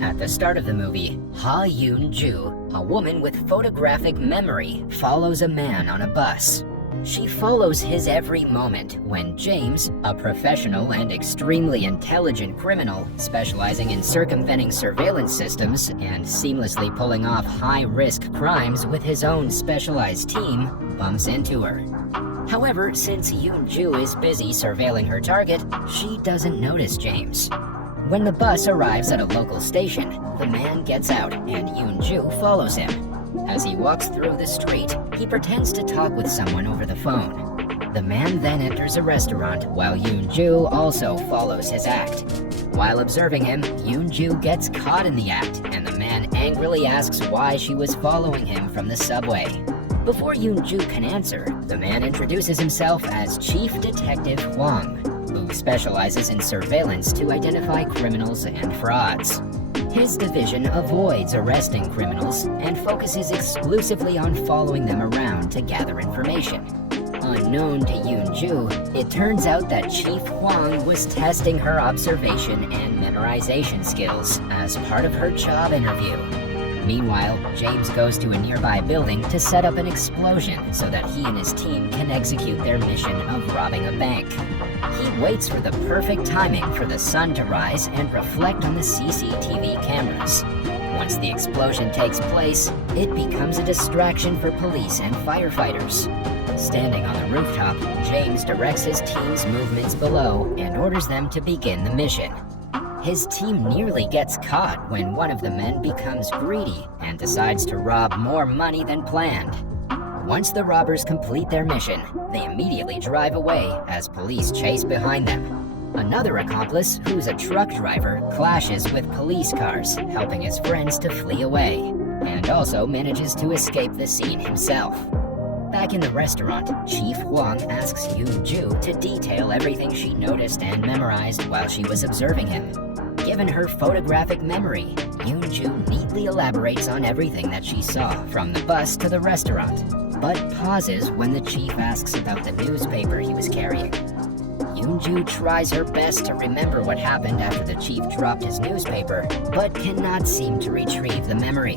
At the start of the movie, Ha Yoon-ju, a woman with photographic memory, follows a man on a bus. She follows his every moment when James, a professional and extremely intelligent criminal specializing in circumventing surveillance systems and seamlessly pulling off high-risk crimes with his own specialized team, bumps into her. However, since Yoon-ju is busy surveilling her target, she doesn't notice James. When the bus arrives at a local station, the man gets out and Yoon-ju follows him. As he walks through the street, he pretends to talk with someone over the phone. The man then enters a restaurant while Yoon-ju also follows his act. While observing him, Yoon-ju gets caught in the act, and the man angrily asks why she was following him from the subway. Before Yoon-ju can answer, the man introduces himself as Chief Detective Hwang, who specializes in surveillance to identify criminals and frauds. His division avoids arresting criminals and focuses exclusively on following them around to gather information. Unknown to Yoon-ju, it turns out that Chief Hwang was testing her observation and memorization skills as part of her job interview. Meanwhile, James goes to a nearby building to set up an explosion so that he and his team can execute their mission of robbing a bank. He waits for the perfect timing for the sun to rise and reflect on the CCTV cameras. Once the explosion takes place, it becomes a distraction for police and firefighters. Standing on the rooftop, James directs his team's movements below and orders them to begin the mission. His team nearly gets caught when one of the men becomes greedy and decides to rob more money than planned. Once the robbers complete their mission, they immediately drive away as police chase behind them. Another accomplice, who's a truck driver, clashes with police cars, helping his friends to flee away, and also manages to escape the scene himself. Back in the restaurant, Chief Hwang asks Yoon-ju to detail everything she noticed and memorized while she was observing him. Given her photographic memory, Yoon-ju neatly elaborates on everything that she saw from the bus to the restaurant, but pauses when the chief asks about the newspaper he was carrying. Yoon-ju tries her best to remember what happened after the chief dropped his newspaper, but cannot seem to retrieve the memory.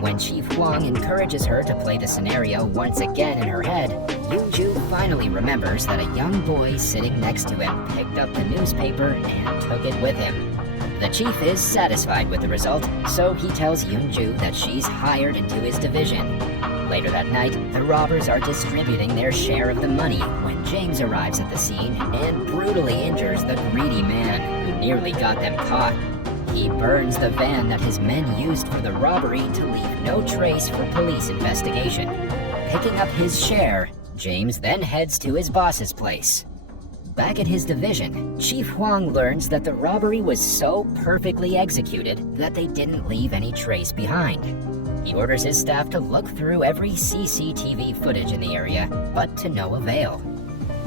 When Chief Hwang encourages her to play the scenario once again in her head, Yoon-ju finally remembers that a young boy sitting next to him picked up the newspaper and took it with him. The chief is satisfied with the result, so he tells Yoon-ju that she's hired into his division. Later that night, the robbers are distributing their share of the money when James arrives at the scene and brutally injures the greedy man who nearly got them caught. He burns the van that his men used for the robbery to leave no trace for police investigation. Picking up his share, James then heads to his boss's place. Back at his division, Chief Hwang learns that the robbery was so perfectly executed that they didn't leave any trace behind. He orders his staff to look through every CCTV footage in the area, but to no avail.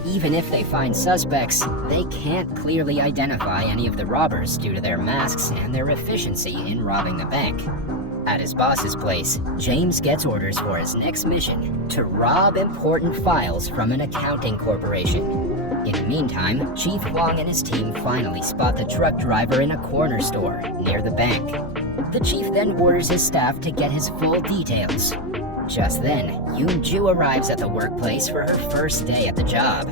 Even if they find suspects, they can't clearly identify any of the robbers due to their masks and their efficiency in robbing the bank. At his boss's place, James gets orders for his next mission to rob important files from an accounting corporation. In the meantime, Chief Hwang and his team finally spot the truck driver in a corner store near the bank. The chief then orders his staff to get his full details. Just then, Yoon-ju arrives at the workplace for her first day at the job.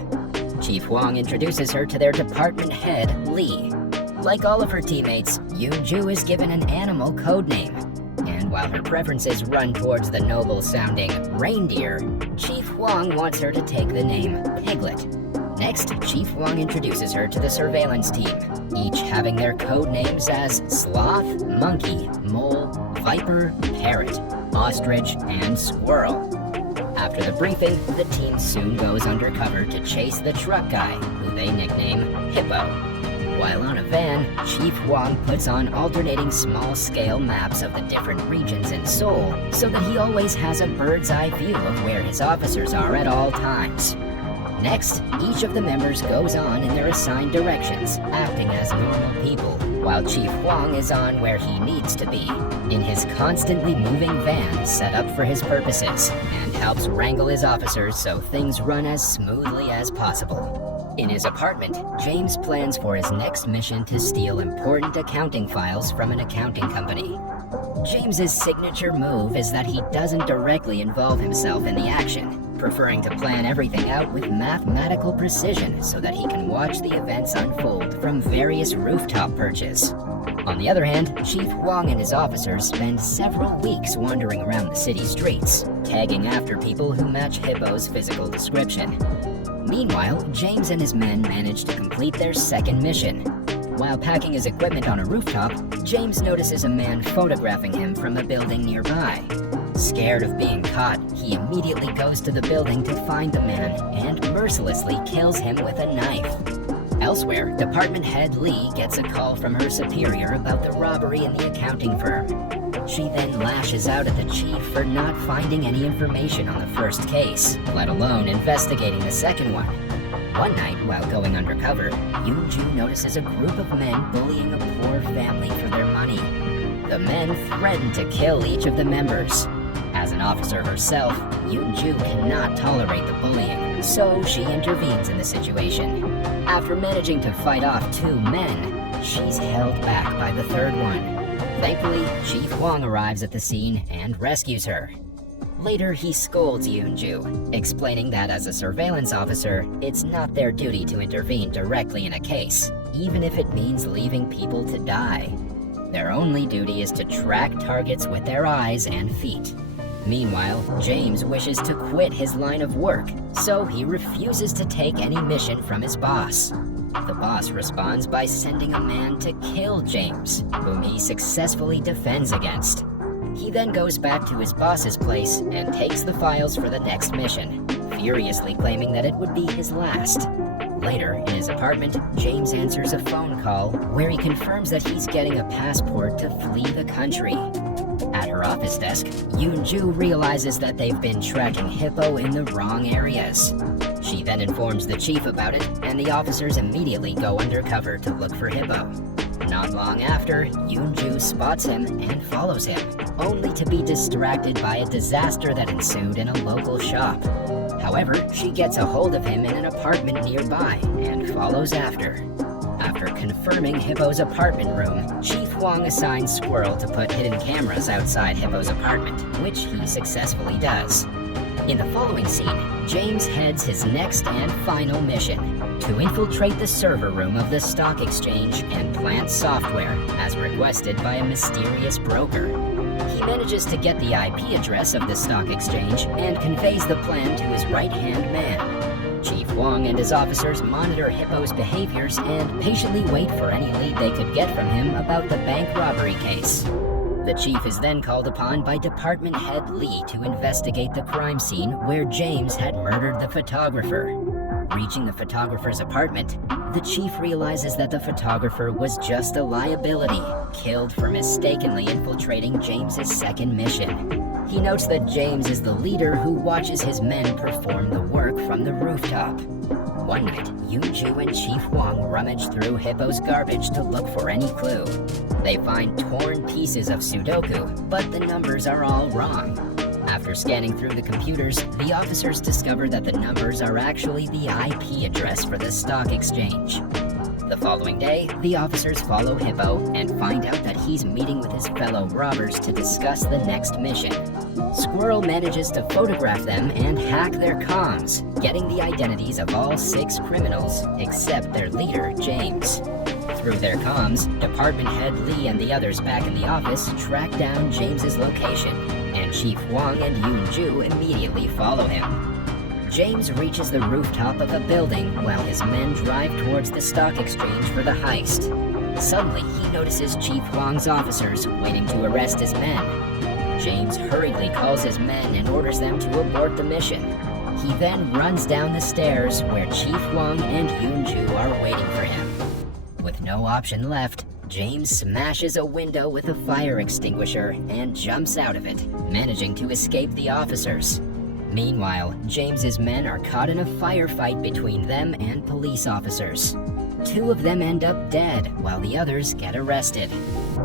Chief Hwang introduces her to their department head, Lee. Like all of her teammates, Yoon-ju is given an animal code name. And while her preferences run towards the noble-sounding reindeer, Chief Hwang wants her to take the name Piglet. Next, Chief Hwang introduces her to the surveillance team, each having their code names as Sloth, Monkey, Mole, Viper, Parrot, Ostrich, and Squirrel. After the briefing, the team soon goes undercover to chase the truck guy, who they nickname Hippo. While on a van, Chief Hwang puts on alternating small-scale maps of the different regions in Seoul so that he always has a bird's-eye view of where his officers are at all times. Next, each of the members goes on in their assigned directions, acting as normal people, while Chief Hwang is on where he needs to be, in his constantly moving van set up for his purposes, and helps wrangle his officers so things run as smoothly as possible. In his apartment, James plans for his next mission to steal important accounting files from an accounting company. James's signature move is that he doesn't directly involve himself in the action, preferring to plan everything out with mathematical precision so that he can watch the events unfold from various rooftop perches. On the other hand, Chief Huang and his officers spend several weeks wandering around the city streets, tagging after people who match Hippo's physical description. Meanwhile, James and his men manage to complete their second mission. While packing his equipment on a rooftop, James notices a man photographing him from a building nearby. Scared of being caught, he immediately goes to the building to find the man and mercilessly kills him with a knife. Elsewhere, Department Head Lee gets a call from her superior about the robbery in the accounting firm. She then lashes out at the chief for not finding any information on the first case, let alone investigating the second one. One night, while going undercover, Yoon-ju notices a group of men bullying a poor family for their money. The men threaten to kill each of the members. As an officer herself, Yoon-ju cannot tolerate the bullying, so she intervenes in the situation. After managing to fight off two men, she's held back by the third one. Thankfully, Chief Huang arrives at the scene and rescues her. Later, he scolds Yoon-ju, explaining that as a surveillance officer, it's not their duty to intervene directly in a case, even if it means leaving people to die. Their only duty is to track targets with their eyes and feet. Meanwhile, James wishes to quit his line of work, so he refuses to take any mission from his boss. The boss responds by sending a man to kill James, whom he successfully defends against. He then goes back to his boss's place and takes the files for the next mission, furiously claiming that it would be his last. Later, in his apartment, James answers a phone call where he confirms that he's getting a passport to flee the country. At her office desk, Yoon-ju realizes that they've been tracking Hippo in the wrong areas. She then informs the chief about it, and the officers immediately go undercover to look for Hippo. Not long after, Yoon-ju spots him and follows him, only to be distracted by a disaster that ensued in a local shop. However, she gets a hold of him in an apartment nearby and follows after. After confirming Hippo's apartment room, Chief Huang assigns Squirrel to put hidden cameras outside Hippo's apartment, which he successfully does. In the following scene, James heads his next and final mission: to infiltrate the server room of the stock exchange and plant software, as requested by a mysterious broker. He manages to get the IP address of the stock exchange and conveys the plan to his right-hand man. Chief Huang and his officers monitor Hippo's behaviors and patiently wait for any lead they could get from him about the bank robbery case. The chief is then called upon by Department Head Lee to investigate the crime scene where James had murdered the photographer. Reaching the photographer's apartment, the chief realizes that the photographer was just a liability, killed for mistakenly infiltrating James's second mission. He notes that James is the leader who watches his men perform the work from the rooftop. One night, Yoon-ju and Chief Huang rummage through Hippo's garbage to look for any clue. They find torn pieces of Sudoku, but the numbers are all wrong. After scanning through the computers, the officers discover that the numbers are actually the IP address for the stock exchange. The following day, the officers follow Hippo and find out that he's meeting with his fellow robbers to discuss the next mission. Squirrel manages to photograph them and hack their comms, getting the identities of all 6 criminals except their leader, James. Through their comms, Department Head Lee and the others back in the office track down James's location, and Chief Huang and Yoon-ju immediately follow him. James reaches the rooftop of a building while his men drive towards the stock exchange for the heist. Suddenly, he notices Chief Huang's officers waiting to arrest his men. James hurriedly calls his men and orders them to abort the mission. He then runs down the stairs where Chief Huang and Yoon-ju are waiting for him. With no option left, James smashes a window with a fire extinguisher and jumps out of it, managing to escape the officers. Meanwhile, James's men are caught in a firefight between them and police officers. 2 of them end up dead, while the others get arrested.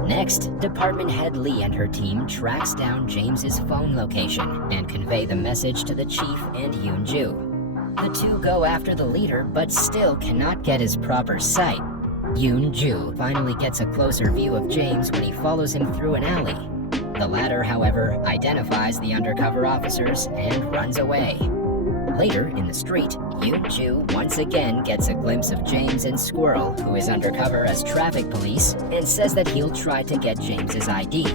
Next, Department Head Lee and her team tracks down James's phone location and convey the message to the chief and Yoon-ju. The two go after the leader, but still cannot get his proper sight. Yoon-ju finally gets a closer view of James when he follows him through an alley. The latter, however, identifies the undercover officers and runs away. Later, in the street, Yoon-ju once again gets a glimpse of James and Squirrel, who is undercover as traffic police, and says that he'll try to get James's ID.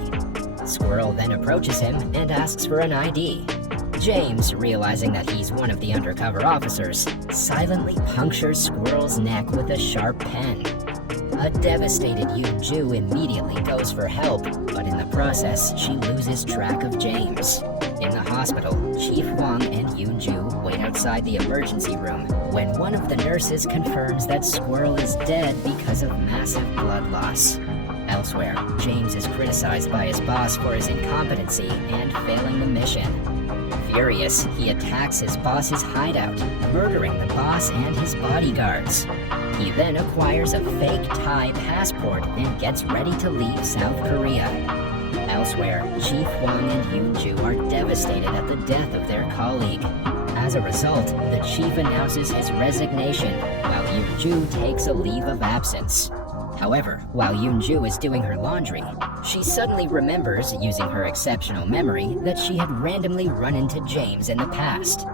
Squirrel then approaches him and asks for an ID. James, realizing that he's one of the undercover officers, silently punctures Squirrel's neck with a sharp pen. A devastated Yoon-ju immediately goes for help, but in the process, she loses track of James. In the hospital, Chief Hwang and Yoon-ju wait outside the emergency room when one of the nurses confirms that Squirrel is dead because of massive blood loss. Elsewhere, James is criticized by his boss for his incompetency and failing the mission. Furious, he attacks his boss's hideout, murdering the boss and his bodyguards. He then acquires a fake Thai passport and gets ready to leave South Korea. Elsewhere, Chief Hwang and Yoon-ju are devastated at the death of their colleague. As a result, the chief announces his resignation, while Yoon-ju takes a leave of absence. However, while Yoon-ju is doing her laundry, she suddenly remembers, using her exceptional memory, that she had randomly run into James in the past.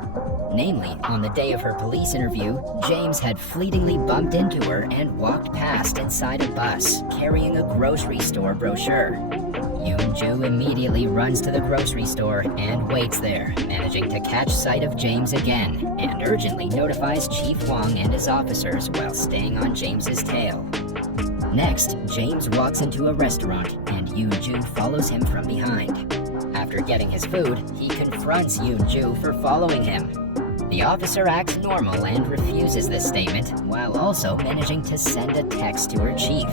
Namely, on the day of her police interview, James had fleetingly bumped into her and walked past inside a bus, carrying a grocery store brochure. Yoon-ju immediately runs to the grocery store and waits there, managing to catch sight of James again, and urgently notifies Chief Hwang and his officers while staying on James's tail. Next, James walks into a restaurant, and Yoon-ju follows him from behind. After getting his food, he confronts Yoon-ju for following him. The officer acts normal and refuses this statement, while also managing to send a text to her chief.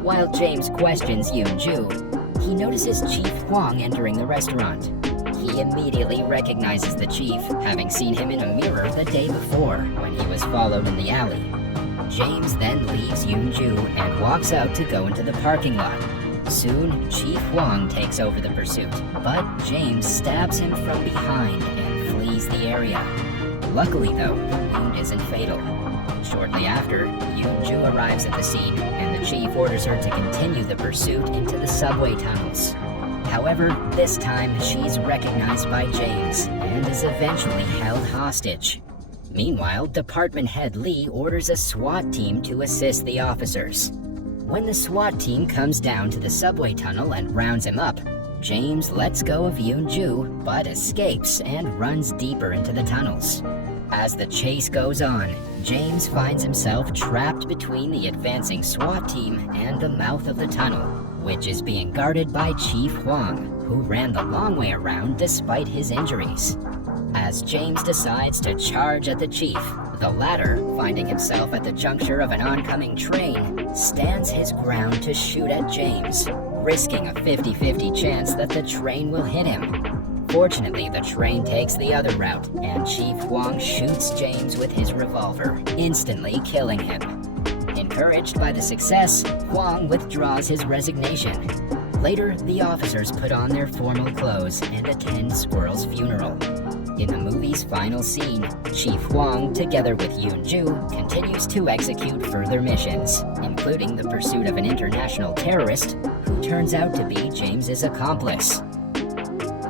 While James questions Yoon-ju, he notices Chief Hwang entering the restaurant. He immediately recognizes the chief, having seen him in a mirror the day before when he was followed in the alley. James then leaves Yoon-ju and walks out to go into the parking lot. Soon, Chief Hwang takes over the pursuit, but James stabs him from behind and flees the area. Luckily though, the wound isn't fatal. Shortly after, Yoon-ju arrives at the scene, and the chief orders her to continue the pursuit into the subway tunnels. However, this time she's recognized by James and is eventually held hostage. Meanwhile, Department Head Lee orders a SWAT team to assist the officers. When the SWAT team comes down to the subway tunnel and rounds him up, James lets go of Yoon-ju, but escapes and runs deeper into the tunnels. As the chase goes on, James finds himself trapped between the advancing SWAT team and the mouth of the tunnel, which is being guarded by Chief Hwang, who ran the long way around despite his injuries. As James decides to charge at the chief, the latter, finding himself at the juncture of an oncoming train, stands his ground to shoot at James, risking a 50-50 chance that the train will hit him. Fortunately, the train takes the other route, and Chief Hwang shoots James with his revolver, instantly killing him. Encouraged by the success, Hwang withdraws his resignation. Later, the officers put on their formal clothes and attend Squirrel's funeral. In the movie's final scene, Chief Hwang, together with Yoon-ju, continues to execute further missions, including the pursuit of an international terrorist who turns out to be James's accomplice.